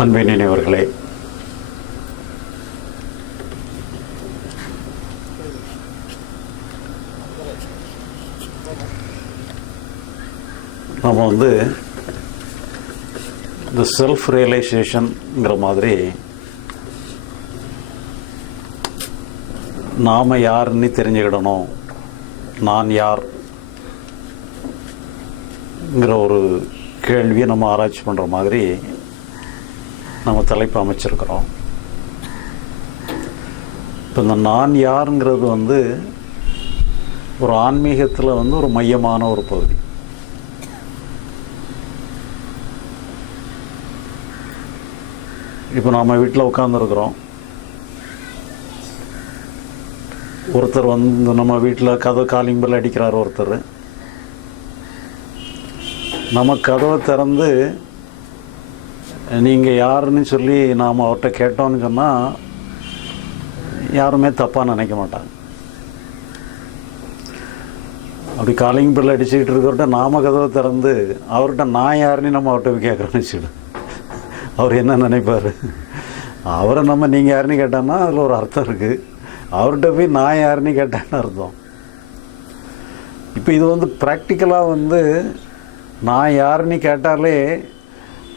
அன்பினியவர்களே, நம்ம இந்த செல்ஃப் ரியலைசேஷன்ங்கிற மாதிரி நாம் யாருன்னு தெரிஞ்சுக்கிடணும், நான் யார்ங்கிற ஒரு கேள்வியை நம்ம ஆராய்ச்சி பண்ணுற மாதிரி நம்ம தலைப்பு அமைச்சிருக்கிறோம். இப்போ இந்த நான் யாருங்கிறது ஒரு ஆன்மீகத்தில் ஒரு மையமான ஒரு பகுதி. இப்போ நம்ம வீட்டில் உட்காந்துருக்குறோம். ஒருத்தர் நம்ம வீட்டில் கதவை காலிங் பெல் அடிக்கிறார். ஒருத்தர் நம்ம கதவை திறந்து நீங்கள் யாருன்னு சொல்லி நாம் அவர்கிட்ட கேட்டோன்னு சொன்னால் யாருமே தப்பாக நினைக்க மாட்டாங்க. அப்படி காலிங் பெல் அடிச்சுக்கிட்டு இருக்கிறவர்கிட்ட நாம் கதவை திறந்து அவர்கிட்ட நான் யாருன்னு நம்ம அவர்கிட்ட போய் கேட்குறோன்னு வச்சுக்கிடு, அவர் என்ன நினைப்பார்? அவரை நம்ம நீங்கள் யாருன்னு கேட்டோன்னா அதில் ஒரு அர்த்தம் இருக்குது. அவர்கிட்ட போய் நான் யாருன்னு கேட்டேன்னு அர்த்தம். இப்போ இது ப்ராக்டிக்கலாக நான் யாருன்னு கேட்டாலே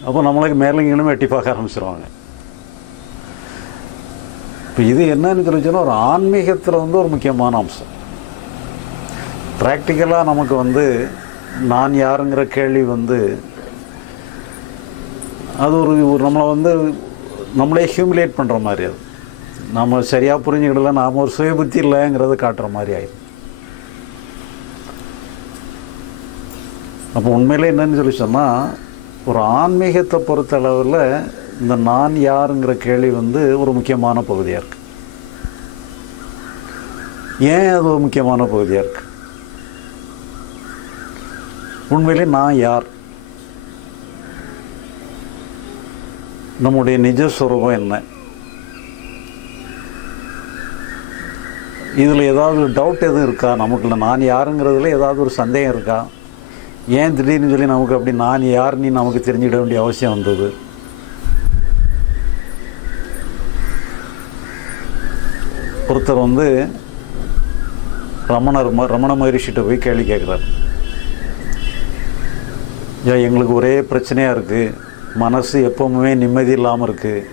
அப்போ நம்மளுக்கு மேலங்கன்னு எட்டி பார்க்க ஆரம்பிச்சிருவாங்க. இப்போ இது என்னன்னு சொல்லிச்சுன்னா ஒரு ஆன்மீகத்தில் ஒரு முக்கியமான அம்சம். ப்ராக்டிக்கலாக நமக்கு நான் யாருங்கிற கேள்வி அது ஒரு நம்மளை நம்மளே ஹியூமிலேட் பண்ணுற மாதிரி, அது நம்ம சரியாக புரிஞ்சுக்கிடல, நாம் ஒரு சுய புத்தி இல்லைங்கிறத காட்டுற மாதிரி ஆயிடும். அப்போ உண்மையிலே என்னன்னு சொல்லி சொன்னால் ஒரு ஆன்மீகத்தை பொறுத்தளவில் இந்த நான் யாருங்கிற கேள்வி ஒரு முக்கியமான பகுதியாக இருக்குது. ஏன் அது ஒரு முக்கியமான பகுதியாக இருக்குது? உண்மையிலே நான் யார், நம்முடைய நிஜஸ்வரூபம் என்ன, இதில் ஏதாவது டவுட் எதுவும் இருக்கா நமக்குள்ள? நான் யாருங்கிறதுல ஏதாவது ஒரு சந்தேகம் இருக்கா? ஏன் திடீர்னு சொல்லி நமக்கு அப்படி நான் யாருன்னு நமக்கு தெரிஞ்சுக்கிட வேண்டிய அவசியம் வந்தது? ஒருத்தர் ரமண மகரிஷிட்ட போய் கேள்வி கேட்குறார். எங்களுக்கு ஒரே பிரச்சனையாக இருக்குது, மனசு எப்பவுமே நிம்மதி இல்லாமல் இருக்குது,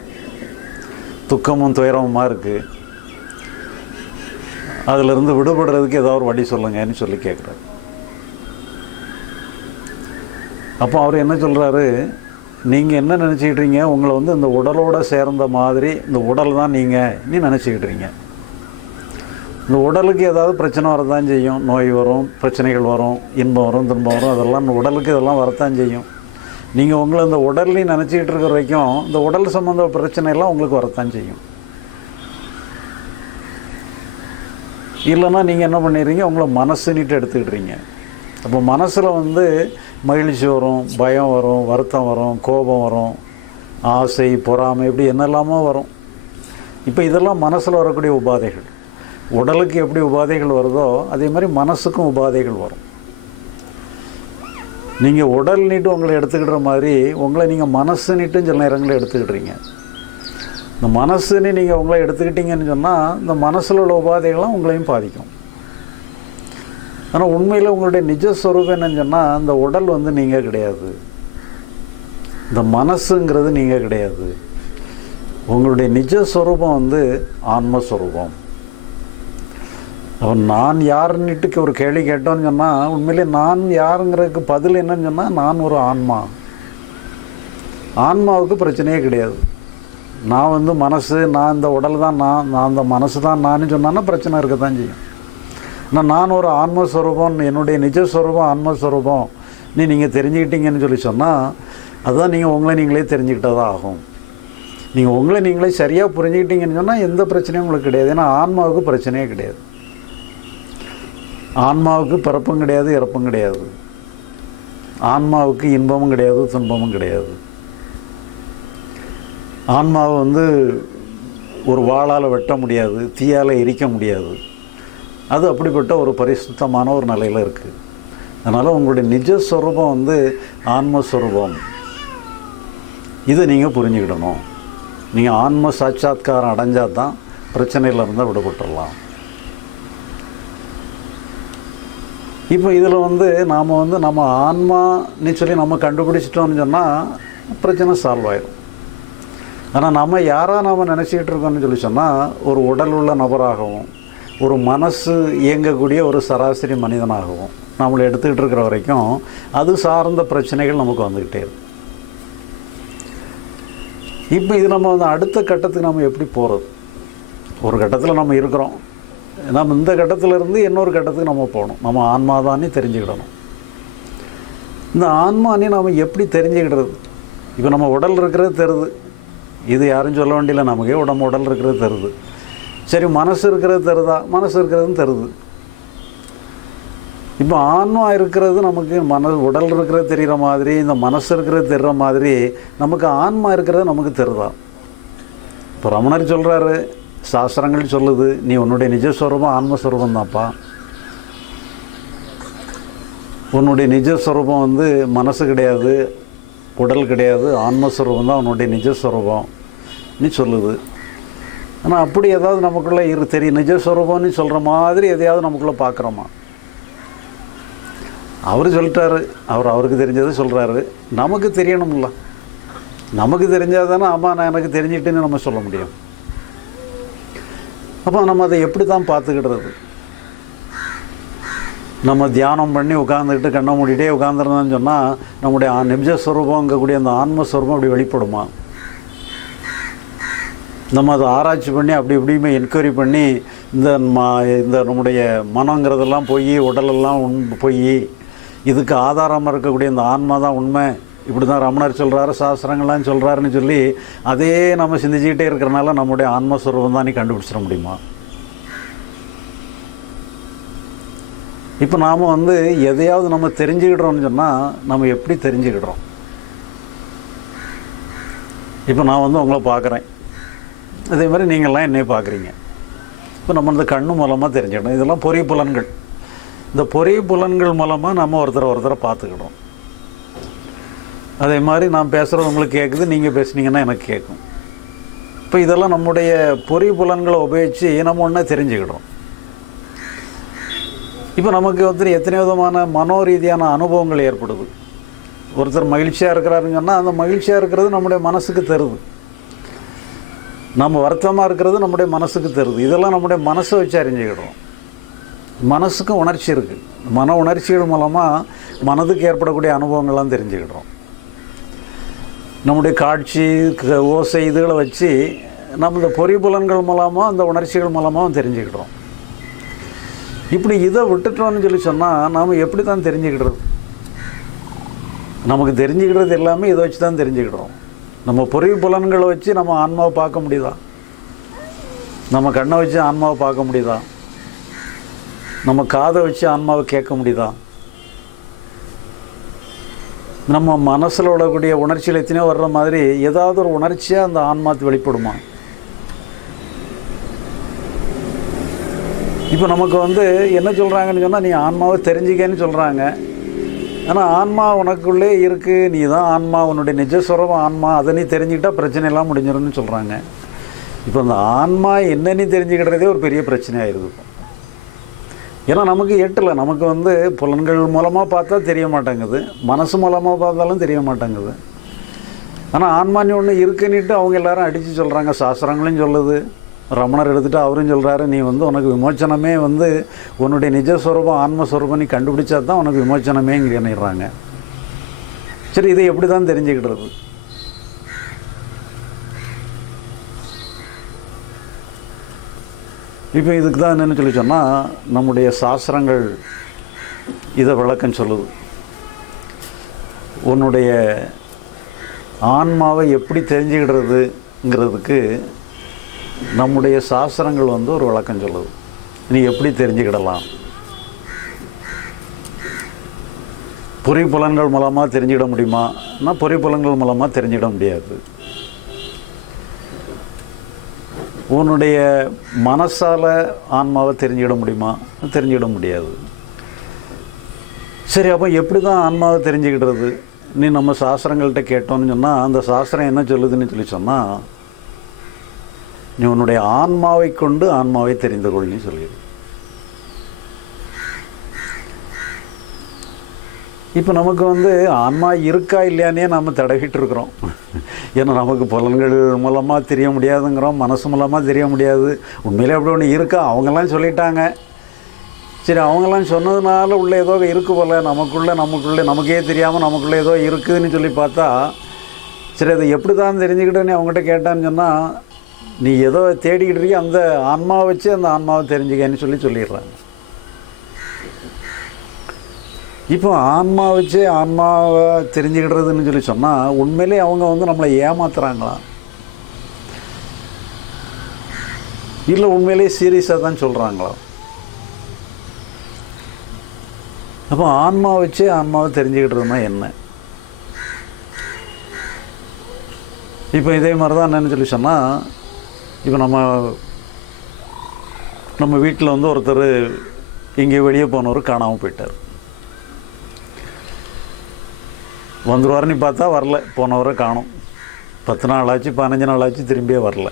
துக்கமும் துயரமுமாக இருக்குது, அதிலிருந்து விடுபடுறதுக்கு ஏதாவது ஒரு வழி சொல்லுங்கன்னு சொல்லி கேட்குறாரு. அப்போ அவர் என்ன சொல்கிறாரு, நீங்கள் என்ன நினச்சிக்கிட்டீங்க, உங்களை இந்த உடலோடு சேர்ந்த மாதிரி இந்த உடல் தான் நீ நினச்சிக்கிட்றீங்க. இந்த உடலுக்கு ஏதாவது பிரச்சனை வரத்தான் செய்யும், நோய் வரும், பிரச்சனைகள் வரும், இன்பம் வரும், துன்பம் வரும், அதெல்லாம் இந்த உடலுக்கு இதெல்லாம் வரத்தான் செய்யும். நீங்கள் உங்களை இந்த உடல்லையும் நினச்சிக்கிட்டு இருக்கிற வரைக்கும் இந்த உடல் சம்மந்த பிரச்சனையெல்லாம் உங்களுக்கு வரத்தான் செய்யும். இல்லைன்னா நீங்கள் என்ன பண்ணிடுறீங்க, உங்களை மனசுன்னுட்டு எடுத்துக்கிட்றீங்க. அப்போ மனசில் மகிழ்ச்சி வரும், பயம் வரும், வருத்தம் வரும், கோபம் வரும், ஆசை, பொறாமை, இப்படி என்னெல்லாமோ வரும். இப்போ இதெல்லாம் மனசில் வரக்கூடிய உபாதைகள். உடலுக்கு எப்படி உபாதைகள் வருதோ அதே மாதிரி மனசுக்கும் உபாதைகள் வரும். நீங்கள் உடல் நீட்டு உங்களை எடுத்துக்கிற மாதிரி உங்களை நீங்கள் மனசுன்னுட்டும் சில நேரங்களில் எடுத்துக்கிட்றீங்க. இந்த மனசுன்னு நீங்கள் உங்களை எடுத்துக்கிட்டீங்கன்னு சொன்னால் இந்த மனசில் உள்ள உபாதைகள்லாம் உங்களையும் பாதிக்கும். ஆனால் உண்மையில் உங்களுடைய நிஜஸ்வரூபம் என்னன்னு சொன்னால் இந்த உடல் நீங்கள் கிடையாது, இந்த மனசுங்கிறது நீங்கள் கிடையாது. உங்களுடைய நிஜஸ்வரூபம் ஆன்மஸ்வரூபம். அப்போ நான் யாருன்னுட்டு ஒரு கேள்வி கேட்டோன்னு சொன்னால் உண்மையிலே நான் யாருங்கிறதுக்கு பதில் என்னன்னு சொன்னால் நான் ஒரு ஆன்மா. ஆன்மாவுக்கு பிரச்சனையே கிடையாது. நான் மனசு, நான் இந்த உடல் தான் நான் இந்த மனசு தான் நான் சொன்னான்னா பிரச்சனை இருக்க தான் செய்யும். ஆனால் நான் ஒரு ஆன்மஸ்வரூபம், என்னுடைய நிஜஸ்வரூபம் ஆன்மஸ்வரூபம் நீங்கள் தெரிஞ்சுக்கிட்டீங்கன்னு சொன்னால் அதுதான் நீங்கள் உங்களை நீங்களே தெரிஞ்சுக்கிட்டதாக ஆகும். நீங்கள் உங்களை நீங்களே சரியாக புரிஞ்சுக்கிட்டீங்கன்னு சொன்னால் எந்த பிரச்சனையும் உங்களுக்கு கிடையாது. ஏன்னா ஆன்மாவுக்கு பிரச்சனையே கிடையாது. ஆன்மாவுக்கு பிறப்பும் கிடையாது, இறப்பும் கிடையாது. ஆன்மாவுக்கு இன்பமும் கிடையாது, துன்பமும் கிடையாது. ஆன்மாவை ஒரு வாளால் வெட்ட முடியாது, தீயால் எரிக்க முடியாது. அது அப்படிப்பட்ட ஒரு பரிசுத்தமான ஒரு நிலையில் இருக்குது. அதனால் உங்களுடைய நிஜஸ்வரூபம் ஆன்மஸ்வரூபம். இதை நீங்கள் புரிஞ்சுக்கிடணும். நீங்கள் ஆன்ம சாட்சாத்காரம் அடைஞ்சால் தான் பிரச்சனையில் இருந்தால் விடுபட்டுடலாம். இப்போ இதில் நாம் நம்ம ஆன்மான்னு சொல்லி நம்ம கண்டுபிடிச்சிட்டோம்னு சொன்னால் பிரச்சனை சால்வ் ஆயிடும். ஆனால் நம்ம யாராக நாம் நினச்சிக்கிட்டு இருக்கோம்னு சொல்லி சொன்னால் ஒரு உடல் உள்ள நபராகவும் ஒரு மனசு இயங்கக்கூடிய ஒரு சராசரி மனிதனாகவும் நம்மளை எடுத்துக்கிட்டு இருக்கிற வரைக்கும் அது சார்ந்த பிரச்சனைகள் நமக்கு வந்துக்கிட்டே இருக்கும். இப்போ இது நம்ம அடுத்த கட்டத்துக்கு நம்ம எப்படி போகிறது? ஒரு கட்டத்தில் நம்ம இருக்கிறோம், நம்ம இந்த கட்டத்திலேருந்து இன்னொரு கட்டத்துக்கு நம்ம போகணும். நம்ம ஆன்மாதானே தெரிஞ்சுக்கிடணும். இந்த ஆன்மானே நம்ம எப்படி தெரிஞ்சுக்கிடுறது? இப்போ நம்ம உடல் இருக்கிறது தெரியுது, இது யாரும் சொல்ல வேண்டியதில்லை, நமக்கே உடல் இருக்கிறது தெரியுது. சரி, மனசு இருக்கிறது தெரியுதா? மனசு இருக்கிறதுன்னு தெரியுது. இப்போ ஆன்மா இருக்கிறது நமக்கு உடல் இருக்கிறது தெரிகிற மாதிரி, இந்த மனசு இருக்கிறது தெரிகிற மாதிரி நமக்கு ஆன்மா இருக்கிறது நமக்கு தெரியுதா? இப்போ ரமணர் சொல்கிறாரு, சாஸ்திரங்கள் சொல்லுது, நீ உன்னுடைய நிஜஸ்வரூபம் ஆன்மஸ்வரூபம் தான்ப்பா. உன்னுடைய நிஜஸ்வரூபம் மனசு கிடையாது, உடல் கிடையாது, ஆன்மஸ்வரூபம் தான் உன்னுடைய நிஜஸ்வரூபம் நீ சொல்லுது. ஆனால் அப்படி ஏதாவது நமக்குள்ளே தெரியும் நிஜஸ்வரூபம்னு சொல்கிற மாதிரி எதையாவது நமக்குள்ளே பார்க்குறோமா? அவர் சொல்லிட்டாரு, அவருக்கு தெரிஞ்சதை சொல்கிறாரு, நமக்கு தெரியணும்ல. நமக்கு தெரிஞ்சால் தானே ஆமாம் நான் எனக்கு தெரிஞ்சிட்டுன்னு நம்ம சொல்ல முடியும். அப்போ நம்ம அதை எப்படி தான் பார்த்துக்கிடுறது? நம்ம தியானம் பண்ணி உட்காந்துக்கிட்டு கண்ணை மூடிட்டே உட்காந்துருந்தோன்னு சொன்னால் நம்முடைய நிஜஸ்வரூபங்கக்கூடிய அந்த ஆன்மஸ்வரூபம் அப்படி வெளிப்படுமா? நம்ம அதை ஆராய்ச்சி பண்ணி அப்படி இப்படியுமே என்கொயரி பண்ணி இந்த நம்முடைய மனங்கிறதெல்லாம் போய் உடலெல்லாம் போய் இதுக்கு ஆதாரமாக இருக்கக்கூடிய இந்த ஆன்மா தான் உண்மை, இப்படி தான் ரமணர் சொல்கிறாரு, சாஸ்திரங்கள்லாம் சொல்கிறாருன்னு சொல்லி அதே நம்ம சிந்திச்சுக்கிட்டே இருக்கிறனால நம்முடைய ஆன்மஸ்வரூபம் தான் நீ கண்டுபிடிச்சிட முடியுமா? இப்போ நாம் எதையாவது நம்ம தெரிஞ்சுக்கிடுறோம்னு சொன்னால் நம்ம எப்படி தெரிஞ்சுக்கிடுறோம்? இப்போ நான் உங்களை பார்க்குறேன், அதே மாதிரி நீங்கள்லாம் என்னை பார்க்குறீங்க. இப்போ நம்ம இந்த கண்ணு மூலமாக தெரிஞ்சுக்கிட்டோம். இதெல்லாம் பொறி புலன்கள். இந்த பொறி புலன்கள் மூலமாக நம்ம ஒருத்தரை பார்த்துக்கிடுறோம். அதே மாதிரி நான் பேசுகிறது உங்களுக்கு கேட்குது, நீங்கள் பேசுனீங்கன்னா எனக்கு கேட்கும். இப்போ இதெல்லாம் நம்முடைய பொறி புலன்களை உபயோகித்து நம்ம ஒன்றா தெரிஞ்சுக்கிடுறோம். இப்போ நமக்கு எத்தனை விதமான மனோரீதியான அனுபவங்கள் ஏற்படுது. ஒருத்தர் மகிழ்ச்சியாக இருக்கிறாருன்னு சொன்னால் அந்த மகிழ்ச்சியாக இருக்கிறது நம்முடைய மனசுக்கு தருது. நம்ம வருத்தமாக இருக்கிறது நம்முடைய மனசுக்கு தருது. இதெல்லாம் நம்முடைய மனசை வச்சு அறிஞ்சுக்கிடுறோம். மனசுக்கும் உணர்ச்சி இருக்குது. மன உணர்ச்சிகள் மூலமாக மனதுக்கு ஏற்படக்கூடிய அனுபவங்கள்லாம் தெரிஞ்சுக்கிடுறோம். நம்முடைய காட்சி ஓசை இதுகளை வச்சு நம்ம இந்த பொறிபுலன்கள் மூலமாக அந்த உணர்ச்சிகள் மூலமாக தெரிஞ்சுக்கிடுறோம். இப்படி இதை விட்டுட்டோம்னு சொல்லி சொன்னால் நாம் எப்படி தான் தெரிஞ்சுக்கிடுறது? நமக்கு தெரிஞ்சுக்கிடுறது எல்லாமே இதை வச்சு தான் தெரிஞ்சுக்கிடுறோம். நம்ம பொறிபுலன்களை வச்சு நம்ம ஆன்மாவை பார்க்க முடியுதா? நம்ம கண்ணை வச்சு ஆன்மாவை பார்க்க முடியுதா? நம்ம காதை வச்சு ஆன்மாவை கேட்க முடியுதா? நம்ம மனசில் உள்ளக்கூடிய உணர்ச்சிகள் எத்தனையோ வர்ற மாதிரி ஏதாவது ஒரு உணர்ச்சியாக அந்த ஆன்மாத்து வெளிப்படுமா? இப்போ நமக்கு என்ன சொல்கிறாங்கன்னு சொன்னால், நீ ஆன்மாவை தெரிஞ்சிக்கன்னு சொல்கிறாங்க. ஆனால் ஆன்மா உனக்குள்ளே இருக்குது, நீ தான் ஆன்மா, உன்னுடைய நிஜஸ்வரம் ஆன்மா, அதை நீ தெரிஞ்சுக்கிட்டால் பிரச்சனையெல்லாம் முடிஞ்சிடும்னு சொல்கிறாங்க. இப்போ அந்த ஆன்மா என்னன்னு தெரிஞ்சுக்கிட்டதே ஒரு பெரிய பிரச்சனையாகிருது. ஏன்னா நமக்கு எட்டலை. நமக்கு புலன்கள் மூலமாக பார்த்தா தெரிய மாட்டேங்குது, மனசு மூலமாக பார்த்தாலும் தெரிய மாட்டேங்குது. ஆனால் ஆன்மானி ஒன்று இருக்குன்னுட்டு அவங்க எல்லாரும் அடித்து சொல்கிறாங்க. சாஸ்திரங்களையும் சொல்லுது, ரமணர் எடுத்துகிட்டு அவரும் சொல்கிறாரு, நீ உனக்கு விமோச்சனமே உன்னுடைய நிஜஸ்வரூபம் ஆன்மஸ்வரூபம் நீ கண்டுபிடிச்சா தான் உனக்கு விமோச்சனமேங்கிறாங்க. சரி, இதை எப்படி தான் தெரிஞ்சுக்கிடுறது? இப்போ இதுக்கு தான் என்னென்னு சொல்லி சொன்னால், நம்முடைய சாஸ்திரங்கள் இதை விளக்கம் சொல்லுது. உன்னுடைய ஆன்மாவை எப்படி தெரிஞ்சுக்கிடுறதுங்கிறதுக்கு நம்முடைய சாஸ்திரங்கள் ஒரு விளக்கம் சொல்லுது. நீ எப்படி தெரிஞ்சுக்கிடலாம்? பொறிப்புலன்கள் மூலமாக தெரிஞ்சுக்கிட முடியுமா? ஆனால் பொறிப்புலன்கள் மூலமாக தெரிஞ்சுக்கிட முடியாது. உன்னுடைய மனசால் ஆன்மாவை தெரிஞ்சுக்கிட முடியுமா? தெரிஞ்சுக்கிட முடியாது. சரி, அப்போ எப்படி தான் ஆன்மாவை தெரிஞ்சுக்கிடுறது? நீ நம்ம சாஸ்திரங்கள்கிட்ட கேட்டோன்னு சொன்னால் அந்த சாஸ்திரம் என்ன சொல்லுதுன்னு சொல்லி சொன்னால், நீ உன்னுடைய ஆன்மாவை கொண்டு ஆன்மாவை தெரிந்து கொள்னு சொல்லிடு. இப்போ நமக்கு ஆன்மா இருக்கா இல்லையானே நம்ம தடவிட்டு இருக்கிறோம். ஏன்னா நமக்கு புலன்கள் மூலமாக தெரிய முடியாதுங்கிறோம், மனசு மூலமாக தெரிய முடியாது. உண்மையிலே அப்படி ஒன்று இருக்கா? அவங்கெல்லாம் சொல்லிட்டாங்க. சரி, அவங்கெல்லாம் சொன்னதுனால உள்ளே ஏதோ இருக்குது போல், நமக்குள்ளே நமக்கே தெரியாமல் நமக்குள்ளே ஏதோ இருக்குதுன்னு சொல்லி பார்த்தா, சரி அதை எப்படி தான் தெரிஞ்சுக்கிட்டேன்னு அவங்ககிட்ட கேட்டான்னு சொன்னால், நீ ஏதோ தேடிக்கிட்டு இருக்கி, அந்த ஆன்மாவை வச்சு அந்த ஆன்மாவை தெரிஞ்சுக்கன்னு சொல்லிடுறாங்க. இப்போ ஆன்மா வச்சு ஆன்மாவை தெரிஞ்சுக்கிடுறதுன்னு சொல்லி சொன்னால், உண்மையிலே அவங்க நம்மளை ஏமாத்துறாங்களா, இல்லை உண்மையிலே சீரியஸாக தான் சொல்கிறாங்களா? அப்போ ஆன்மா வச்சு ஆன்மாவை தெரிஞ்சுக்கிட்டுறதுனா என்ன? இப்போ இதே மாதிரி தான் என்னன்னு சொல்லி சொன்னால், இப்போ நம்ம வீட்டில் ஒருத்தர் இங்கே வெளியே போனவர் காணாமல் போயிட்டார். வந்துடுவார்னு பார்த்தா வரல, போனவரை காணும். 10 நாள் ஆச்சு, 15 நாள் ஆச்சு, திரும்பியே வரல.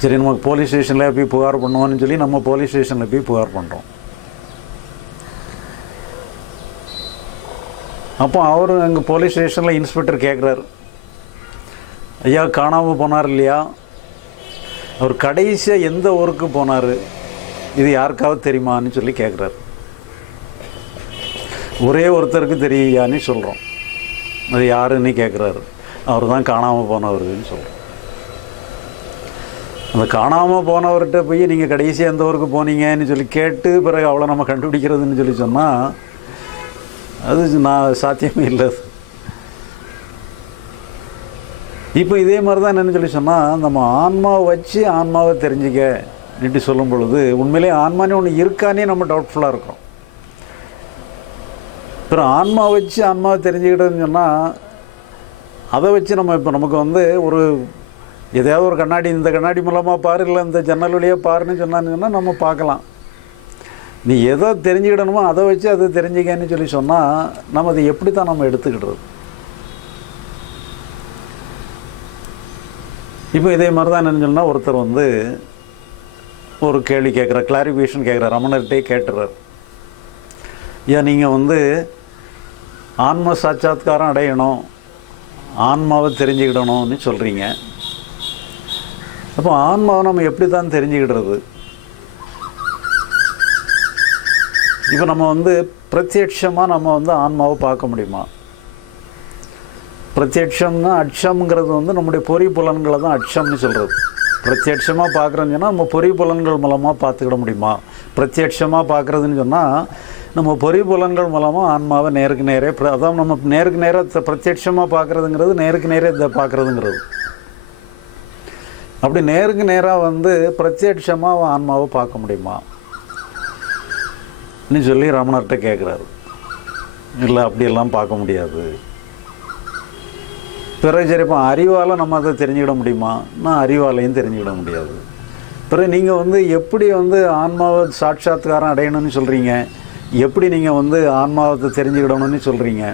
சரி, நமக்கு போலீஸ் ஸ்டேஷனில் போய் புகார் பண்ணுவோன்னு சொல்லி நம்ம போலீஸ் ஸ்டேஷனில் போய் புகார் பண்ணுறோம். அப்போ அவர் எங்கள் போலீஸ் ஸ்டேஷனில் இன்ஸ்பெக்டர் கேட்குறாரு, ஐயா காணாமல் போனார் இல்லையா, அவர் கடைசியாக எந்த ஊருக்கு போனார், இது யாருக்காவது தெரியுமான்னு சொல்லி கேட்குறாரு. ஒரே ஒருத்தருக்கு தெரியான்னு சொல்கிறோம். அது யாருன்னு கேட்குறாரு. அவர் தான் காணாமல் போனவருன்னு சொல்கிறோம். அந்த காணாமல் போனவர்கிட்ட போய் நீங்கள் கடைசியாக எந்த ஊருக்கு போனீங்கன்னு சொல்லி கேட்டு பிறகு அவ்வளோ நம்ம கண்டுபிடிக்கிறதுன்னு சொல்லி சொன்னால், அது சாத்தியமே இல்லை. இப்போ இதே மாதிரி தான் என்னென்னு சொல்லி சொன்னால், நம்ம ஆன்மாவை வச்சு ஆன்மாவை தெரிஞ்சுக்க நீட்டு சொல்லும் பொழுது, உண்மையிலே ஆன்மானே ஒன்று இருக்கானே நம்ம டவுட்ஃபுல்லாக இருக்கிறோம். அப்புறம் ஆன்மா வச்சு ஆன்மாவை தெரிஞ்சுக்கிட்டதுன்னு சொன்னால், அதை வச்சு நம்ம இப்போ நமக்கு ஒரு எதையாவது ஒரு கண்ணாடி, இந்த கண்ணாடி மூலமாக பாரு, இல்லை இந்த ஜன்னல் வழியாக பாருன்னு சொன்னான்னு நம்ம பார்க்கலாம். நீ எதை தெரிஞ்சுக்கிடணுமோ அதை வச்சு அதை தெரிஞ்சுக்கன்னு சொல்லி சொன்னால், நம்ம அதை எப்படி தான் நம்ம எடுத்துக்கிடுறது? இப்போ இதே மாதிரி தான் என்னன்னு சொன்னால், ஒருத்தர் ஒரு கேள்வி கேட்குற, கிளாரிஃபிகேஷன் கேட்குற, ரமணர்கிட்டே கேட்டுறார், ஏன் நீங்கள் ஆன்ம சாட்சாத்காரம் அடையணும், ஆன்மாவை தெரிஞ்சுக்கிடணும்னு சொல்கிறீங்க. அப்போ ஆன்மாவை நம்ம எப்படி தான் தெரிஞ்சுக்கிடுறது? இப்போ நம்ம பிரத்யட்சமாக நம்ம ஆன்மாவை பார்க்க முடியுமா? பிரத்யட்சம்னா, அட்சம்ங்கிறது நம்முடைய பொறி புலன்களை தான் அட்சம்னு சொல்கிறது. பிரத்யட்சமாக பார்க்குறோன்னு சொன்னால் நம்ம பொறி புலன்கள் மூலமாக பார்த்துக்கிட முடியுமா? பிரத்யட்சமாக பார்க்குறதுன்னு சொன்னால் நம்ம பொறி புலன்கள் மூலமாக ஆன்மாவை நேருக்கு நேரே, அதான் நம்ம நேருக்கு நேராக பிரத்யட்சமாக பார்க்குறதுங்கிறது, நேருக்கு நேரே இதை பார்க்குறதுங்கிறது. அப்படி நேருக்கு நேராக பிரத்யட்சமாக ஆன்மாவை பார்க்க முடியுமா ன்னு சொல்லி ரமணர்கிட்ட கேட்குறாரு. இல்லை, அப்படியெல்லாம் பார்க்க முடியாது. பிறகு சரி, இப்போ அறிவால் நம்ம அதை தெரிஞ்சுக்கிட முடியுமா? நான் அறிவாலையும் தெரிஞ்சுக்கிட முடியாது. பிறகு நீங்கள் எப்படி ஆன்மாவை சாட்சாத்காரம் அடையணும்னு சொல்கிறீங்க, எப்படி நீங்கள் ஆன்மாவை தெரிஞ்சுக்கிடணும்னு சொல்கிறீங்க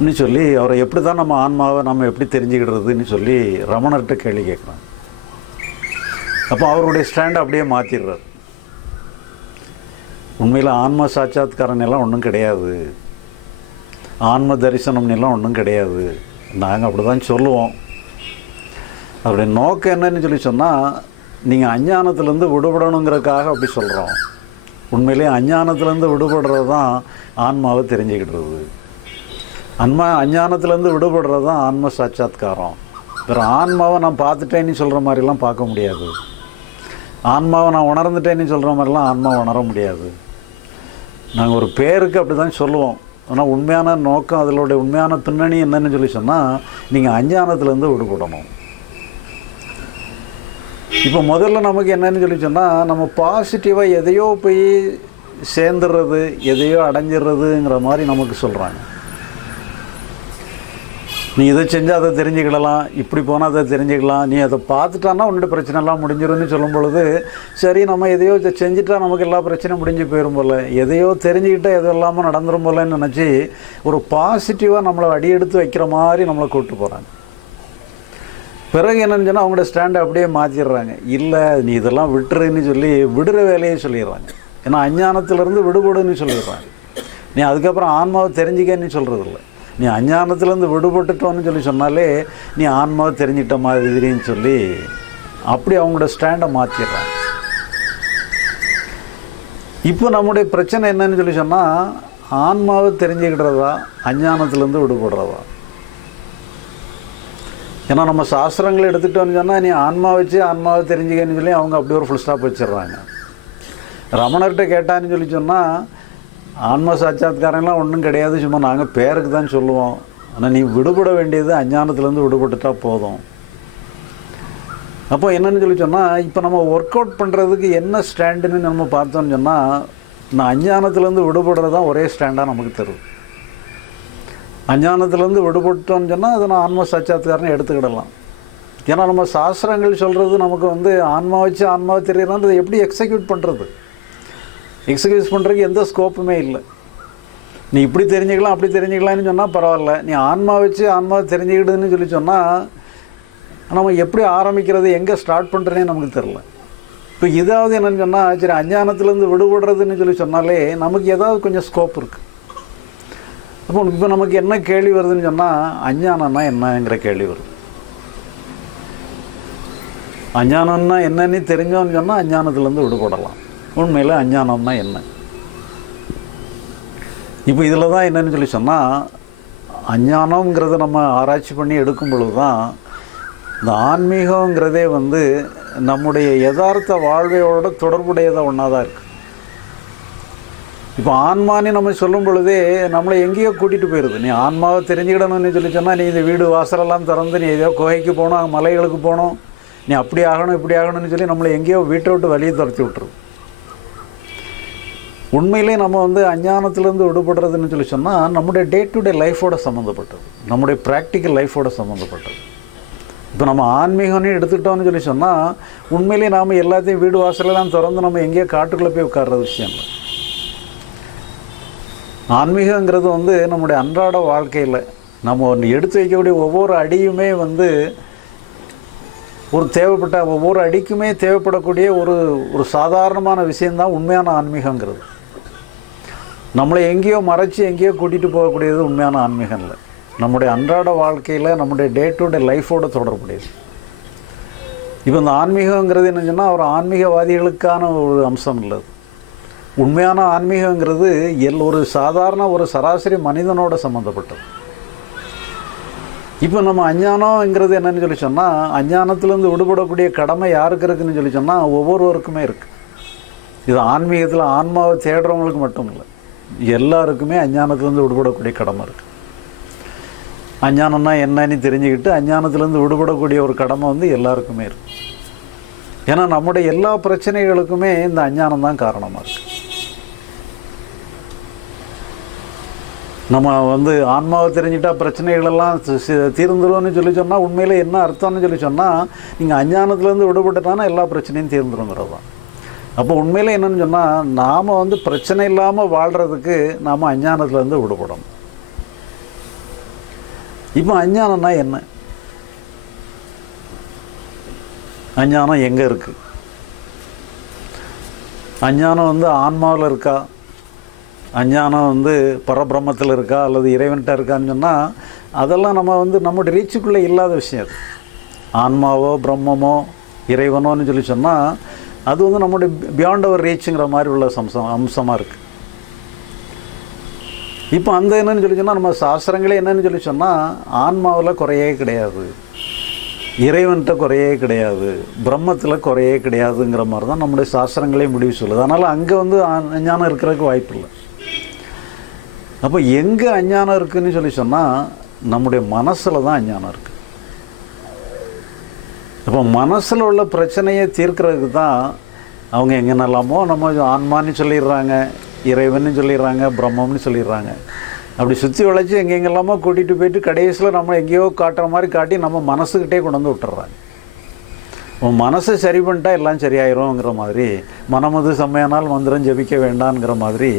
ன்னு சொல்லி அவரை எப்படி தான் நம்ம ஆன்மாவை நம்ம எப்படி தெரிஞ்சுக்கிடுறதுன்னு சொல்லி ரமணர்கிட்ட கேள்வி கேட்குறாங்க. அப்போ அவருடைய ஸ்டாண்டை அப்படியே மாற்றிடுறார். உண்மையில் ஆன்ம சாட்சாத்காரன் எல்லாம் ஒன்றும் கிடையாது, ஆன்ம தரிசனம்னெல்லாம் ஒன்றும் கிடையாது, நாங்கள் அப்படி தான் சொல்லுவோம். அப்படி நோக்கம் என்னன்னு சொல்லி சொன்னால், நீங்கள் அஞ்ஞானத்துலேருந்து விடுபடணுங்கிறதுக்காக அப்படி சொல்கிறோம். உண்மையிலே அஞ்ஞானத்துலேருந்து விடுபடுறது தான் ஆன்மாவை தெரிஞ்சுக்கிடுறது. அஞ்ஞானத்துலேருந்து விடுபடுறது தான் ஆன்ம சாட்சாத்காரம். வேறு ஆன்மாவை நான் பார்த்துட்டேன்னு சொல்கிற மாதிரிலாம் பார்க்க முடியாது, ஆன்மாவை நான் உணர்ந்துட்டேன்னு சொல்கிற மாதிரிலாம் ஆன்மாவை உணர முடியாது. நாங்கள் ஒரு பேருக்கு அப்படி தான் சொல்லுவோம். ஆனால் உண்மையான நோக்கம், அதனுடைய உண்மையான பின்னணி என்னன்னு சொல்லி சொன்னால், நீங்கள் அஞ்ஞானத்துலேருந்து விடுபடணும். இப்போ முதல்ல நமக்கு என்னன்னு சொல்லி சொன்னால், நம்ம பாசிட்டிவாக எதையோ போய் சேர்ந்துடுறது, எதையோ அடைஞ்சிடுறதுங்கிற மாதிரி நமக்கு சொல்கிறாங்க. நீ இதை செஞ்சால் அதை தெரிஞ்சுக்கிடலாம், இப்படி போனால் அதை தெரிஞ்சுக்கலாம், நீ அதை பார்த்துட்டான்னா உன்னோட பிரச்சனைலாம் முடிஞ்சிடும்னு சொல்லும் பொழுது, சரி நம்ம எதையோ செஞ்சுட்டா நமக்கு எல்லா பிரச்சனையும் முடிஞ்சு போயிடும் போல், எதையோ தெரிஞ்சுக்கிட்டால் எதுவும் இல்லாமல் நடந்துடும் போலன்னு நினச்சி ஒரு பாசிட்டிவாக நம்மளை அடியெடுத்து வைக்கிற மாதிரி நம்மளை கூப்பிட்டு போகிறாங்க. பிறகு என்னன்னு சொன்னால் அவங்களோட ஸ்டாண்டை அப்படியே மாற்றிடுறாங்க. இல்லை நீ இதெல்லாம் விட்டுருன்னு சொல்லி விடுற வேலையை சொல்லிடுறாங்க. ஏன்னா அஞ்ஞானத்திலேருந்து விடுபடுன்னு சொல்லிடுறாங்க. நீ அதுக்கப்புறம் ஆன்மாவை தெரிஞ்சிக்கன்னு சொல்கிறதில்ல. நீ அஞ்ஞானத்துலேருந்து விடுபட்டுட்டோன்னு சொல்லி சொன்னாலே நீ ஆன்மாவை தெரிஞ்சிட்ட மாதிரின்னு சொல்லி அப்படி அவங்களோட ஸ்டாண்டை மாற்றிடுறாங்க. இப்போ நம்முடைய பிரச்சனை என்னன்னு சொல்லி சொன்னால், ஆன்மாவை தெரிஞ்சுக்கிடுறதா அஞ்ஞானத்துலேருந்து விடுபடுறதா? ஏன்னா நம்ம சாஸ்திரங்களை எடுத்துகிட்டோன்னு சொன்னால் நீ ஆன்மா வச்சு ஆன்மாவை தெரிஞ்சுக்கன்னு சொல்லி அவங்க அப்படி ஒரு ஃபுல் ஸ்டாப் வச்சிடுறாங்க. ரமணர்கிட்ட கேட்டான்னு சொல்லி சொன்னால், ஆன்ம சாட்சாத்காரங்களாம் ஒன்றும் கிடையாது, சும்மா நாங்கள் பேருக்கு தான் சொல்லுவோம், ஆனால் நீ விடுபட வேண்டியது அஞ்ஞானத்துலேருந்து விடுபட்டுட்டா போதும். அப்போ என்னன்னு சொல்லி சொன்னால், இப்போ நம்ம ஒர்க் அவுட் பண்ணுறதுக்கு என்ன ஸ்டாண்டுன்னு நம்ம பார்த்தோன்னு சொன்னால், நான் அஞ்ஞானத்துலேருந்து விடுபடுறது தான் ஒரே ஸ்டாண்டாக நமக்கு தருது. அஞ்ஞானத்துலேருந்து விடுபட்டோன்னு சொன்னால் அதை நான் ஆன்ம சாட்சாத்காரனை எடுத்துக்கிடலாம். ஏன்னா நம்ம சாஸ்திரங்கள் சொல்கிறது நமக்கு வந்து ஆன்மா வச்சு ஆன்மாவை தெரியறான்னு அதை எப்படி எக்ஸிக்யூட் பண்ணுறது, எக்ஸிக்யூட் பண்ணுறதுக்கு எந்த ஸ்கோப்புமே இல்லை. நீ இப்படி தெரிஞ்சுக்கலாம் அப்படி தெரிஞ்சுக்கலாம்னு சொன்னால் பரவாயில்ல, நீ ஆன்மா வச்சு ஆன்மாவை தெரிஞ்சுக்கிடுதுன்னு சொல்லி சொன்னால் நம்ம எப்படி ஆரம்பிக்கிறது, எங்கே ஸ்டார்ட் பண்ணுறேனே நமக்கு தெரில. இப்போ இதாவது என்னென்னு சொன்னால், சரி அஞ்ஞானத்துலேருந்து விடுபடுறதுன்னு சொல்லி சொன்னாலே நமக்கு ஏதாவது கொஞ்சம் ஸ்கோப் இருக்குது. அப்போ இப்போ நமக்கு என்ன கேள்வி வருதுன்னு சொன்னால், அஞ்ஞானம்னா என்னங்கிற கேள்வி வருது. அஞ்ஞானம்னா என்னன்னு தெரிஞ்சோன்னு சொன்னால் அஞ்ஞானத்துலேருந்து விடுபடலாம். உண்மையில் அஞ்ஞானம்னா என்ன? இப்போ இதில் தான் என்னன்னு சொல்லி சொன்னால், அஞ்ஞானங்கிறத நம்ம ஆராய்ச்சி பண்ணி எடுக்கும் பொழுது தான் இந்த ஆன்மீகங்கிறதே வந்து நம்முடைய யதார்த்த வாழ்வையோட தொடர்புடையதாக ஒன்றா தான் இருக்குது. இப்போ ஆன்மானு நம்ம சொல்லும் பொழுதே நம்மளை எங்கேயோ கூட்டிகிட்டு போயிடுது. நீ ஆன்மாவை தெரிஞ்சுக்கிடணும்னு சொல்லி சொன்னால், நீ இந்த வீடு வாசலெல்லாம் திறந்து நீ ஏதோ குகைக்கு போகணும், மலைகளுக்கு போகணும், நீ அப்படி ஆகணும் இப்படி ஆகணும்னு சொல்லி நம்மளை எங்கேயோ வீட்டை விட்டு வெளியே துரத்தி விட்டுருது. உண்மையிலே நம்ம வந்து அஞ்ஞானத்திலேருந்து விடுபடுறதுன்னு சொல்லி சொன்னால் நம்முடைய டே டு டே லைஃபோட சம்மந்தப்பட்டது, நம்முடைய ப்ராக்டிக்கல் லைஃபோட சம்மந்தப்பட்டது. இப்போ நம்ம ஆன்மீகம்னு எடுத்துக்கிட்டோம்னு சொல்லி சொன்னால், உண்மையிலே நாம் எல்லாத்தையும் வீடு வாசலெல்லாம் திறந்து நம்ம எங்கேயோ காட்டுக்குள்ளே போய் உட்கார்ற விஷயம் இல்லை. ஆன்மீகங்கிறது வந்து நம்முடைய அன்றாட வாழ்க்கையில் நம்ம ஒன்று எடுத்து வைக்கக்கூடிய ஒவ்வொரு அடியுமே வந்து ஒரு தேவைப்பட்ட ஒவ்வொரு அடிக்குமே தேவைப்படக்கூடிய ஒரு சாதாரணமான விஷயந்தான் உண்மையான ஆன்மீகங்கிறது. நம்மளை எங்கேயோ மறைச்சி எங்கேயோ கூட்டிகிட்டு போகக்கூடியது உண்மையான ஆன்மீகம் இல்லை. நம்முடைய அன்றாட வாழ்க்கையில் நம்முடைய டே டு டே லைஃபோடு தொடர்புடையது. இப்போ இந்த ஆன்மீகங்கிறது என்ன சொன்னால் ஒரு ஆன்மீகவாதிகளுக்கான ஒரு அம்சம் இல்லை. உண்மையான ஆன்மீகங்கிறது ஒரு சாதாரண ஒரு சராசரி மனிதனோட சம்மந்தப்பட்டது. இப்போ நம்ம அஞ்ஞானங்கிறது என்னன்னு சொல்லி சொன்னால், அஞ்ஞானத்துலேருந்து விடுபடக்கூடிய கடமை யாருக்கு இருக்குதுன்னு சொல்லி சொன்னால் ஒவ்வொருவருக்குமே இருக்குது. இது ஆன்மீகத்தில் ஆன்மாவை தேடுறவங்களுக்கு மட்டும் இல்லை, எல்லாருக்குமே அஞ்ஞானத்துலேருந்து விடுபடக்கூடிய கடமை இருக்குது. அஞ்ஞானம்னா என்னன்னு தெரிஞ்சுக்கிட்டு அஞ்ஞானத்துலேருந்து விடுபடக்கூடிய ஒரு கடமை வந்து எல்லாருக்குமே இருக்குது. ஏன்னா நம்முடைய எல்லா பிரச்சனைகளுக்குமே இந்த அஞ்ஞானம் தான் காரணமாக இருக்குது. நம்ம வந்து ஆன்மாவை தெரிஞ்சிட்டா பிரச்சனைகளெல்லாம் தீர்ந்துரும்னு சொல்லி சொன்னால் உண்மையில் என்ன அர்த்தம்னு சொல்லி சொன்னால், நீங்கள் அஞ்ஞானத்துலேருந்து விடுபட்டுட்டானா எல்லா பிரச்சனையும் தீர்ந்துருங்கிறது தான். அப்போ உண்மையில் என்னென்னு சொன்னால், நாம் வந்து பிரச்சனை இல்லாமல் வாழ்கிறதுக்கு நாம் அஞ்ஞானத்துலேருந்து விடுபடணும். இப்போ அஞ்ஞானம்னா என்ன? அஞ்ஞானம் எங்கே இருக்குது? அஞ்ஞானம் வந்து ஆன்மாவில் இருக்கா, அஞ்ஞானம் வந்து பரபிரம்மத்தில் இருக்கா அல்லது இறைவன்கிட்ட இருக்கான்னு சொன்னால் அதெல்லாம் நம்ம வந்து நம்முடைய ரீச்சுக்குள்ளே இல்லாத விஷயம். அது ஆன்மாவோ பிரம்மமோ இறைவனோன்னு சொல்லி சொன்னால் அது வந்து நம்முடைய பியாண்ட் அவர் ரீச்சுங்கிற மாதிரி உள்ள அம்சமாக இருக்குது. இப்போ அந்த என்னன்னு சொல்லி சொன்னால், நம்ம சாஸ்திரங்களே என்னன்னு சொல்லி சொன்னால், ஆன்மாவில் குறையே கிடையாது, இறைவன்கிட்ட குறையே கிடையாது, பிரம்மத்தில் குறையே கிடையாதுங்கிற மாதிரி தான் நம்முடைய சாஸ்திரங்களே முடிவு சொல்லுது. அதனால் அங்கே வந்து அஞ்ஞானம் இருக்கிறதுக்கு வாய்ப்பு இல்லை. அப்போ எங்கே அஞ்ஞானம் இருக்குதுன்னு சொல்லி சொன்னால் நம்முடைய மனசில் தான் அஞ்ஞானம் இருக்குது. இப்போ மனசில் உள்ள பிரச்சனையை தீர்க்கிறதுக்கு தான் அவங்க எங்கென்னலாமோ நம்ம ஆன்மான்னு சொல்லிடுறாங்க, இறைவன்னு சொல்லிடுறாங்க, பிரம்மம்னு சொல்லிடுறாங்க. அப்படி சுற்றி வளைச்சி எங்கெங்கெல்லாமோ கூட்டிகிட்டு போயிட்டு கடைசியில் நம்ம எங்கேயோ காட்டுற மாதிரி காட்டி நம்ம மனசுக்கிட்டே கொண்டு வந்து விட்டுறாங்க. உன் மனசை சரி பண்ணிட்டா எல்லாம் சரியாயிரும்ங்கிற மாதிரி, மனமது செம்மையானால் மந்திரம் ஜபிக்க வேண்டாங்கிற மாதிரி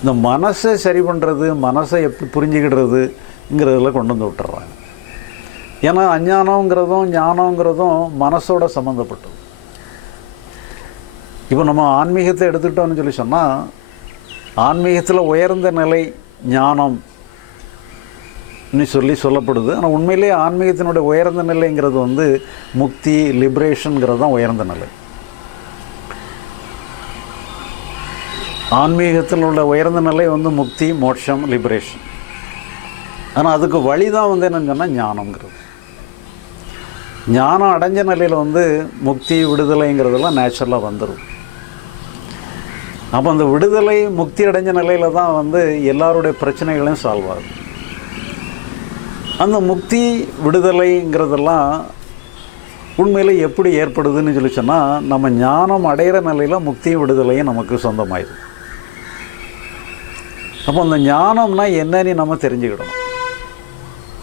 இந்த மனசை சரி பண்ணுறது, மனசை எப்படி புரிஞ்சுக்கிடுறதுங்கிறதுல கொண்டு வந்து விட்டுறாங்க. ஏன்னா அஞ்ஞானங்கிறதும் ஞானங்கிறதும் மனசோட சம்மந்தப்பட்டது. இப்போ நம்ம ஆன்மீகத்தை எடுத்துக்கிட்டோம்னு சொல்லி சொன்னால், ஆன்மீகத்தில் உயர்ந்த நிலை ஞானம்னு சொல்லப்படுது. ஆனால் உண்மையிலே ஆன்மீகத்தினுடைய உயர்ந்த நிலைங்கிறது வந்து முக்தி, லிபரேஷனுங்கிறது தான் உயர்ந்த நிலை. ஆன்மீகத்தில் உள்ள உயர்ந்த நிலை வந்து முக்தி, மோட்சம், லிபரேஷன். ஆனால் அதுக்கு வழி தான் வந்து என்னன்னு சொன்னால் ஞானங்கிறது. ஞானம் அடைஞ்ச நிலையில் வந்து முக்தி, விடுதலைங்கிறதெல்லாம் நேச்சுரலாக வந்துடும். அப்போ அந்த விடுதலை, முக்தி அடைஞ்ச நிலையில் தான் வந்து எல்லாருடைய பிரச்சனைகளையும் சால்வ் ஆகுது. அந்த முக்தி, விடுதலைங்கிறதெல்லாம் உண்மையில் எப்படி ஏற்படுதுன்னு சொல்லி சொன்னால், நம்ம ஞானம் அடைகிற நிலையில் முக்தியும் விடுதலையும் நமக்கு சொந்தமாயிடுது. அப்போ அந்த ஞானம்னா என்னன்னு நம்ம தெரிஞ்சுக்கிடணும்.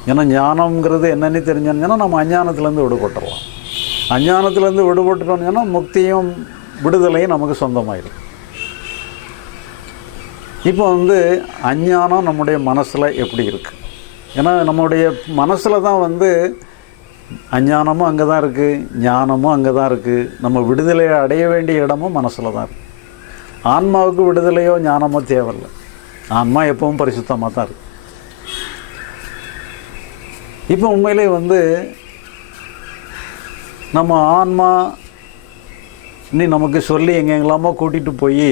ஏன்னா ஞானம்ங்கிறது என்னன்னு தெரிஞ்சோன்னா நம்ம அஞ்ஞானத்துலேருந்து விடுபட்டுடலாம். அஞ்ஞானத்துலேருந்து விடுபட்டுட்டோம்னு சொன்னால் முக்தியும் விடுதலையும் நமக்கு சொந்தமாயிடும். இப்போ வந்து அஞ்ஞானம் நம்முடைய மனசில் எப்படி இருக்குது? ஏன்னா நம்முடைய மனசில் தான் வந்து அஞ்ஞானமும் அங்கே தான் இருக்குது, ஞானமும் அங்கே தான் இருக்குது. நம்ம விடுதலையை அடைய வேண்டிய இடமும் மனசில் தான் இருக்குது. ஆன்மாவுக்கு விடுதலையோ ஞானமோ தேவையில்லை. ஆன்மா எப்பவும் பரிசுத்தமாக தான் இருக்குது. இப்போ உண்மையிலே வந்து நம்ம ஆன்மா நீ நமக்கு சொல்லி எங்கெங்கெல்லாமோ கூட்டிகிட்டு போய்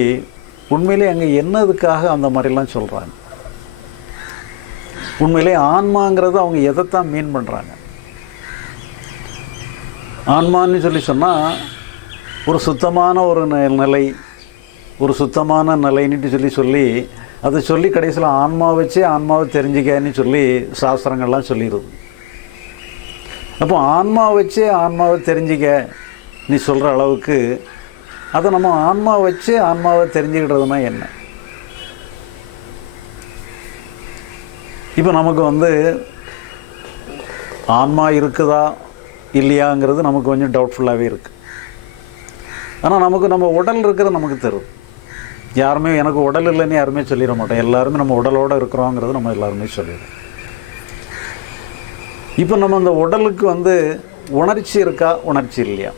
உண்மையிலே அங்கே என்னதுக்காக அந்த மாதிரிலாம் சொல்கிறாங்க? உண்மையிலே ஆன்மாங்கிறது அவங்க எதைத்தான் மீன் பண்ணுறாங்க? ஆன்மான்னு சொல்லி சொன்னால் ஒரு சுத்தமான ஒரு நிலை, ஒரு சுத்தமான நிலைன்னுட்டு சொல்லி அதை சொல்லி கடைசியில் ஆன்மா வச்சு ஆன்மாவை தெரிஞ்சிக்கன்னு சொல்லி சாஸ்திரங்கள்லாம் சொல்லிடுது. அப்போ ஆன்மா வச்சு ஆன்மாவை தெரிஞ்சிக்க நீ சொல்கிற அளவுக்கு அதை நம்ம ஆன்மா வச்சு ஆன்மாவை தெரிஞ்சுக்கிட்டதுன்னா என்ன? இப்போ நமக்கு வந்து ஆன்மா இருக்குதா இல்லையாங்கிறது நமக்கு கொஞ்சம் டவுட்ஃபுல்லாகவே இருக்குது. ஆனால் நமக்கு நம்ம உடல் இருக்கிறது நமக்கு தெரியும். யாருமே எனக்கு உடல் இல்லைன்னு யாருமே சொல்லிட மாட்டோம். எல்லாருமே நம்ம உடலோடு இருக்கிறோங்கிறது நம்ம எல்லாருமே சொல்லிடுறோம். இப்போ நம்ம இந்த உடலுக்கு வந்து உணர்ச்சி இருக்கா, உணர்ச்சி இல்லையா?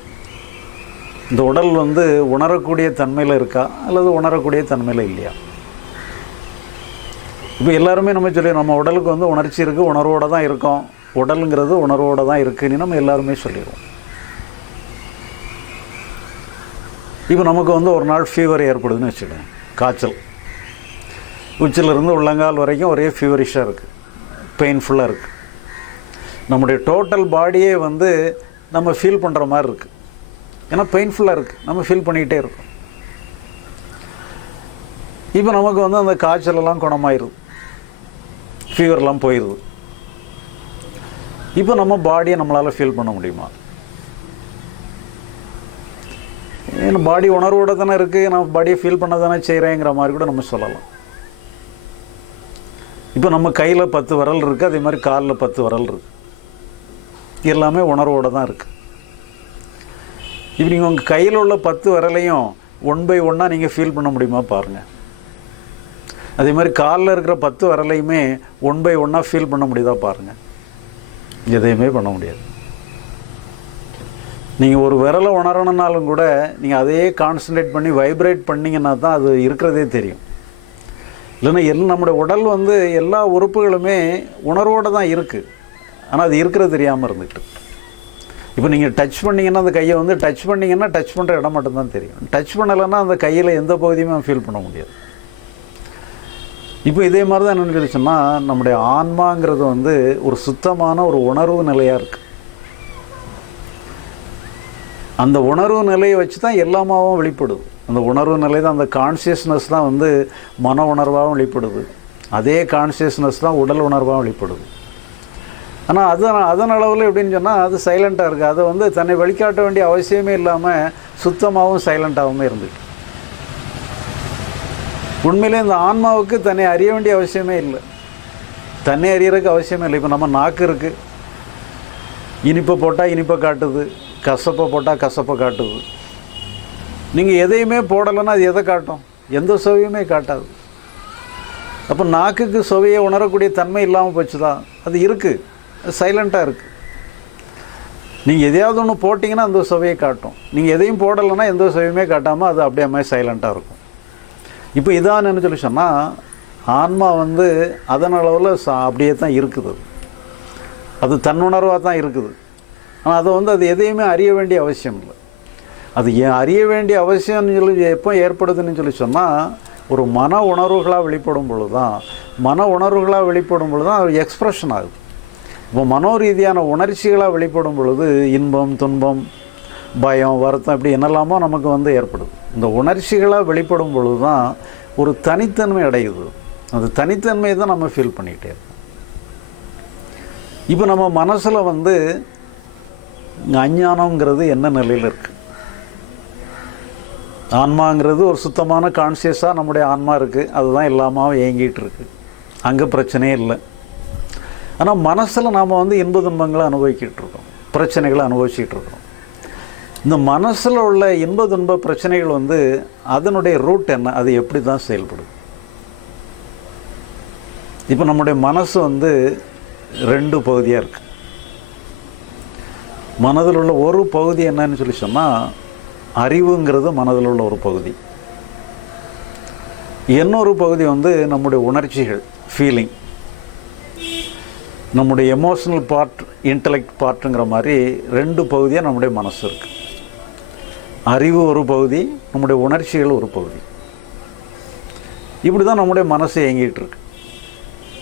இந்த உடல் வந்து உணரக்கூடிய தன்மையில் இருக்கா அல்லது உணரக்கூடிய தன்மையில் இல்லையா? இப்போ எல்லாருமே நம்ம சொல்லி நம்ம உடலுக்கு வந்து உணர்ச்சி இருக்குது, உணர்வோடு தான் இருக்கோம், உடலுங்கிறது உணர்வோடு தான் இருக்குன்னு நம்ம எல்லாருமே சொல்லிடுவோம். இப்போ நமக்கு வந்து ஒரு நாள் ஃபீவர் ஏற்படுதுன்னு வச்சுக்கோங்க, காய்ச்சல், உச்சிலிருந்து உள்ளங்கால் வரைக்கும் ஒரே ஃபீவரிஷாக இருக்குது, பெயின்ஃபுல்லாக இருக்குது. நம்முடைய டோட்டல் பாடியே வந்து நம்ம ஃபீல் பண்ணுற மாதிரி இருக்குது. ஏன்னா பெயின்ஃபுல்லாக இருக்குது, நம்ம ஃபீல் பண்ணிக்கிட்டே இருக்கோம். இப்போ நமக்கு வந்து அந்த காய்ச்சலெல்லாம் குணமாயிருது, ஃபீவர்லாம் போயிடுது. இப்போ நம்ம பாடியை நம்மளால் ஃபீல் பண்ண முடியுமா? ஏன்னா பாடி உணர்வோடு தானே இருக்குது, நம்ம பாடியை ஃபீல் பண்ண தானே செய்கிறேங்கிற மாதிரி கூட நம்ம சொல்லலாம். இப்போ நம்ம கையில் 10 விரல் இருக்குது, அதே மாதிரி காலில் 10 விரல் இருக்குது, எல்லாமே உணர்வோடு தான் இருக்குது. இப்போ நீங்கள் உங்கள் கையில் உள்ள 10 விரலையும் 1 by 1 நீங்கள் ஃபீல் பண்ண முடியுமா பாருங்கள். அதே மாதிரி காலில் இருக்கிற 10 விரலையுமே 1 by 1 ஃபீல் பண்ண முடியுதா பாருங்கள். எதையுமே பண்ண முடியாது. நீங்கள் ஒரு விரலை உணரணுன்னாலும் கூட நீங்கள் அதையே கான்சன்ட்ரேட் பண்ணி வைப்ரேட் பண்ணிங்கன்னா தான் அது இருக்கிறதே தெரியும். இல்லைன்னா நம்முடைய உடல் வந்து எல்லா உறுப்புகளுமே உணர்வோடு தான் இருக்குது, ஆனால் அது இருக்கிறது தெரியாமல் இருந்துக்கிட்டு. இப்போ நீங்கள் டச் பண்ணிங்கன்னா அந்த கையை வந்து டச் பண்ணிங்கன்னா டச் பண்ணுற இடம் மட்டும்தான் தெரியும். டச் பண்ணலைன்னா அந்த கையில் எந்த பகுதியுமே ஃபீல் பண்ண முடியாது. இப்போ இதே மாதிரி தான் என்னென்னு சொல்லி சொன்னால், நம்முடைய ஆன்மாங்கிறது வந்து ஒரு சுத்தமான ஒரு உணர்வு நிலையாக இருக்குது. அந்த உணர்வு நிலையை வச்சு தான் எல்லாமாவும் வெளிப்படுது. அந்த உணர்வு நிலை தான், அந்த கான்சியஸ்னஸ் தான் வந்து மன உணர்வாகவும் வெளிப்படுது. அதே கான்சியஸ்னஸ் தான் உடல் உணர்வாகவும் வெளிப்படுது. ஆனால் அதன் அளவில் எப்படின்னு சொன்னால் அது சைலண்ட்டாக இருக்குது. அதை வந்து தன்னை வெளிக்காட்ட வேண்டிய அவசியமே இல்லாமல் சுத்தமாகவும் சைலண்ட்டாகவும் இருந்துட்டு. உண்மையிலே இந்த ஆன்மாவுக்கு தன்னை அறிய வேண்டிய அவசியமே இல்லை. தண்ணி அறியறதுக்கு அவசியமே இல்லை. இப்போ நம்ம நாக்கு இருக்குது, இனிப்பை போட்டால் இனிப்பை காட்டுது, கசப்பை போட்டால் கசப்பை காட்டுது. நீங்கள் எதையுமே போடலைன்னா அது எதை காட்டும்? எந்த சுவையுமே காட்டாது. அப்போ நாக்குக்கு சுவையை உணரக்கூடிய தன்மை இல்லாமல் போச்சுதா? அது இருக்குது, சைலண்ட்டாக இருக்குது. நீங்கள் எதையாவது ஒன்று போட்டிங்கன்னா அந்த சுவையை காட்டும். நீங்கள் எதையும் போடலைன்னா எந்த சுவையுமே காட்டாமல் அது அப்படியே மாதிரி சைலண்ட்டாக இருக்கும். இப்போ இதான் என்ன சொல்லி சொன்னால், ஆன்மா அதன் அளவில் அப்படியே தான் இருக்குது. அது தன்னுணர்வாக தான் இருக்குது. ஆனால் அதை அது எதையுமே அறிய வேண்டிய அவசியம் இல்லை. அது ஏன் அறிய வேண்டிய அவசியம்னு சொல்லி எப்போ ஏற்படுதுன்னு சொல்லி சொன்னால், ஒரு மன உணர்வுகளாக வெளிப்படும் பொழுது தான், அது எக்ஸ்ப்ரெஷன் ஆகுது. இப்போ மனோரீதியான உணர்ச்சிகளாக வெளிப்படும் பொழுது இன்பம், துன்பம், பயம், வருத்தம், இப்படி என்னெல்லாமோ நமக்கு ஏற்படுது. இந்த உணர்ச்சிகளாக வெளிப்படும் பொழுது தான் ஒரு தனித்தன்மை அடையுது. அந்த தனித்தன்மையை தான் நம்ம ஃபீல் பண்ணிக்கிட்டே இருக்கோம். இப்போ நம்ம மனசில் அஞ்ஞானங்கிறது என்ன நிலையில் இருக்குது? ஆன்மாங்கிறது ஒரு சுத்தமான கான்சியஸாக நம்முடைய ஆன்மா இருக்குது. அதுதான் எல்லாமாவும் இயங்கிட்டு இருக்கு. அங்கே பிரச்சனையே இல்லை. ஆனால் மனசில் நாம் இன்ப துன்பங்களை அனுபவிக்கிட்டு இருக்கோம், பிரச்சனைகளை அனுபவிச்சுக்கிட்டு இருக்கோம். இந்த மனசில் உள்ள இன்ப துன்ப பிரச்சனைகள் அதனுடைய ரூட் என்ன, அது எப்படி தான் செயல்படுது? இப்போ நம்முடைய மனசு 2 பகுதியாக இருக்குது. மனதில் உள்ள ஒரு பகுதி என்னன்னு சொல்லி சொன்னால், அறிவுங்கிறது மனதில் உள்ள ஒரு பகுதி. இன்னொரு பகுதி நம்முடைய உணர்ச்சிகள், ஃபீலிங். நம்முடைய எமோஷனல் பார்ட், இன்டலெக்ட் பார்ட்டுங்கிற மாதிரி 2 பகுதியாக நம்முடைய மனசு இருக்குது. அறிவு ஒரு பகுதி, நம்முடைய உணர்ச்சிகள் ஒரு பகுதி. இப்படி தான் நம்முடைய மனசு இயங்கிட்டு இருக்கு.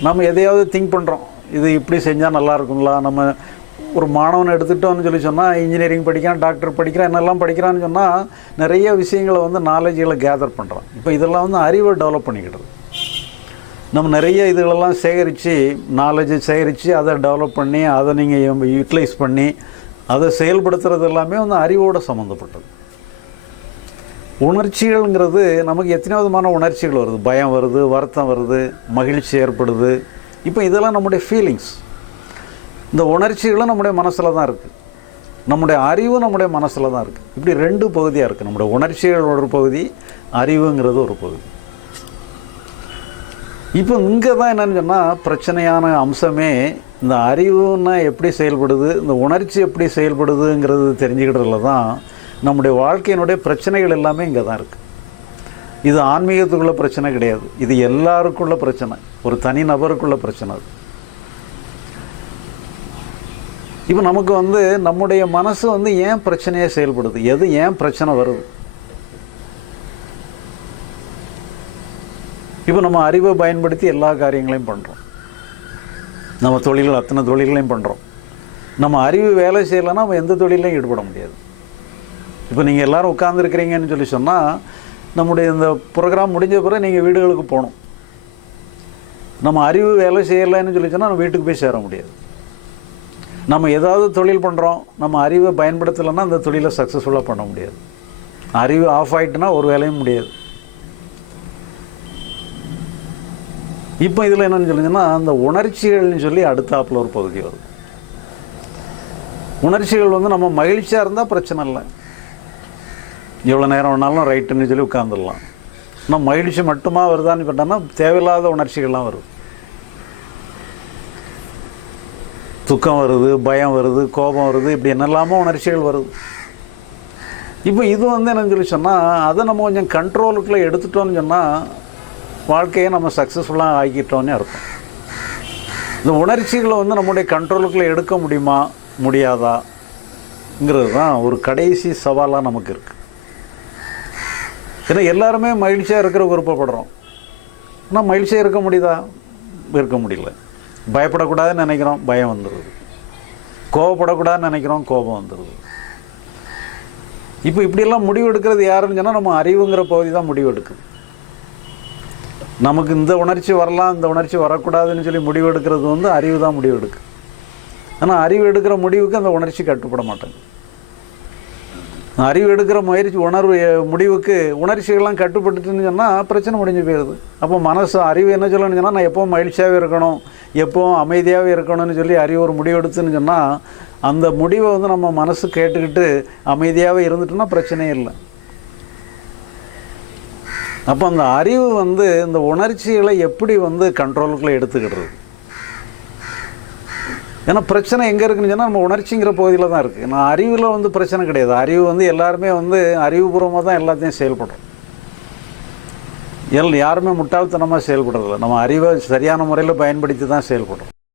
நம்ம எதையாவது திங்க் பண்ணுறோம், இது இப்படி செஞ்சால் நல்லா இருக்குங்களா? நம்ம ஒரு மாணவனை எடுத்துகிட்டோன்னு சொல்லி சொன்னால், இன்ஜினியரிங் படிக்கிறான், டாக்டர் படிக்கிறான், என்னெல்லாம் படிக்கிறான்னு சொன்னால் நிறைய விஷயங்களை நாலேஜ்களை கேதர் பண்ணுறான். இப்போ இதெல்லாம் அறிவை டெவலப் பண்ணிக்கிடுது. நம்ம நிறைய இதுகளெல்லாம் சேகரித்து, நாலேஜை சேகரித்து, அதை டெவலப் பண்ணி, அதை நீங்கள் யூட்டிலைஸ் பண்ணி அதை செயல்படுத்துறது எல்லாமே அறிவோடு சம்மந்தப்பட்டது. உணர்ச்சிகள்ங்கிறது நமக்கு எத்தனை விதமான உணர்ச்சிகள் வருது. பயம் வருது, வருத்தம் வருது, மகிழ்ச்சி ஏற்படுது. இப்போ இதெல்லாம் நம்முடைய ஃபீலிங்ஸ். இந்த உணர்ச்சிகளும் நம்முடைய மனசில் தான் இருக்குது. நம்முடைய அறிவு நம்முடைய மனசில் தான் இருக்குது. இப்படி 2 பகுதியாக இருக்குது. நம்முடைய உணர்ச்சிகள் ஒரு பகுதி, அறிவுங்கிறது ஒரு பகுதி. இப்போ இங்கே தான் என்னென்னு சொன்னால், பிரச்சனையான அம்சமே இந்த அறிவுன்னா எப்படி செயல்படுது, இந்த உணர்ச்சி எப்படி செயல்படுதுங்கிறது தெரிஞ்சுக்கிட்டதில் தான் நம்முடைய வாழ்க்கையினுடைய பிரச்சனைகள் எல்லாமே இங்கே தான் இருக்குது. இது ஆன்மீகத்துக்குள்ள பிரச்சனை கிடையாது, இது எல்லாருக்குள்ள பிரச்சனை, ஒரு தனி நபருக்குள்ள பிரச்சனை. அது இப்போ நமக்கு நம்முடைய மனசு ஏன் பிரச்சனையாக செயல்படுது, ஏன் பிரச்சனை வருது? இப்போ நம்ம அறிவை பயன்படுத்தி எல்லா காரியங்களையும் பண்ணுறோம். நம்ம தொழில்கள், அத்தனை தொழில்களையும் பண்ணுறோம். நம்ம அறிவு வேலை செய்யலைன்னா நம்ம எந்த தொழிலையும் ஈடுபட முடியாது. இப்போ நீங்கள் எல்லோரும் உட்காந்துருக்கிறீங்கன்னு சொல்லி சொன்னால், நம்முடைய இந்த ப்ரோக்ராம் முடிஞ்ச பிறகு நீங்கள் வீடுகளுக்கு போகணும். நம்ம அறிவு வேலை செய்யலைன்னு சொல்லி சொன்னால் நம்ம வீட்டுக்கு போய் சேர முடியாது. நம்ம ஏதாவது தொழில் பண்ணுறோம், நம்ம அறிவை பயன்படுத்தலைன்னா அந்த தொழிலை சக்ஸஸ்ஃபுல்லாக பண்ண முடியாது. அறிவு ஆஃப் ஆகிட்டுனா ஒரு வேலையும் முடியாது. இப்போ இதில் என்னென்னு சொல்லுங்கன்னா, அந்த உணர்ச்சிகள்னு சொல்லி அடுத்தாப்பில் ஒரு பகுதி வருது. உணர்ச்சிகள் நம்ம மகிழ்ச்சியாக இருந்தால் பிரச்சனை இல்லை, எவ்வளோ நேரம் வேணாலும் ரைட்டுன்னு சொல்லி உட்காந்துடலாம். நம்ம மகிழ்ச்சி மட்டுமா வருதான்னு கேட்டோம்னா தேவையில்லாத உணர்ச்சிகள்லாம் வருது. துக்கம் வருது, பயம் வருது, கோபம் வருது, இப்படி என்னெல்லாமோ உணர்ச்சிகள் வருது. இப்போ இது என்னன்னு சொல்லி சொன்னால், அதை நம்ம கொஞ்சம் கண்ட்ரோலுக்குள்ளே எடுத்துட்டோன்னு சொன்னால் வாழ்க்கையை நம்ம சக்ஸஸ்ஃபுல்லாக ஆக்கிட்டோன்னு அர்த்தம். இந்த உணர்ச்சிகளை நம்முடைய கண்ட்ரோலுக்குள்ளே எடுக்க முடியுமா முடியாதாங்கிறது தான் ஒரு கடைசி சவாலாக நமக்கு இருக்குது. ஏன்னா எல்லாருமே மகிழ்ச்சியாக இருக்கிற விருப்பப்படுறோம். ஆனால் மகிழ்ச்சியாக இருக்க முடியுதா? இருக்க முடியல. பயப்படக்கூடாதுன்னு நினைக்கிறோம், பயம் வந்துடுது. கோபப்படக்கூடாதுன்னு நினைக்கிறோம், கோபம் வந்துடுது. இப்போ இப்படியெல்லாம் முடிவு எடுக்கிறது யாருன்னு சொன்னால் நம்ம அறிவுங்கிற பகுதி தான் முடிவு எடுக்குது. நமக்கு இந்த உணர்ச்சி வரலாம், இந்த உணர்ச்சி வரக்கூடாதுன்னு சொல்லி முடிவு எடுக்கிறது அறிவு தான் முடிவு எடுக்குது. ஆனால் அறிவு எடுக்கிற முடிவுக்கு அந்த உணர்ச்சி கட்டுப்பட மாட்டேங்குது. அறிவு எடுக்கிற முயற்சி முடிவுக்கு உணர்ச்சிகள்லாம் கட்டுப்பட்டுட்டுன்னு சொன்னால் பிரச்சனை முடிஞ்சு போயிடுது. அப்போ மனசு அறிவு என்ன சொல்லணும்னு சொன்னால் நான் எப்போவும் மகிழ்ச்சியாகவே இருக்கணும், எப்போவும் அமைதியாகவே இருக்கணும்னு சொல்லி அறிவு ஒரு முடிவு எடுத்துன்னு சொன்னால் அந்த முடிவை நம்ம மனசு கேட்டுக்கிட்டு அமைதியாகவே இருந்துட்டோம்னா பிரச்சனையே இல்லை. அப்போ அந்த அறிவு இந்த உணர்ச்சிகளை எப்படி கண்ட்ரோலுக்குள்ளே எடுத்துக்கிடுறது. ஏன்னா பிரச்சனை எங்கே இருக்குன்னு சொன்னால் நம்ம உணர்ச்சிங்கிற பகுதியில் தான் இருக்குது. நான் அறிவில் பிரச்சனை கிடையாது. அறிவு எல்லாருமே அறிவுபூர்வமாக தான் எல்லாத்தையும் செயல்படுறோம். யாருமே முட்டாள்தனமாக செயல்படுறதில்ல. நம்ம அறிவை சரியான முறையில் பயன்படுத்தி தான் செயல்படுறோம்.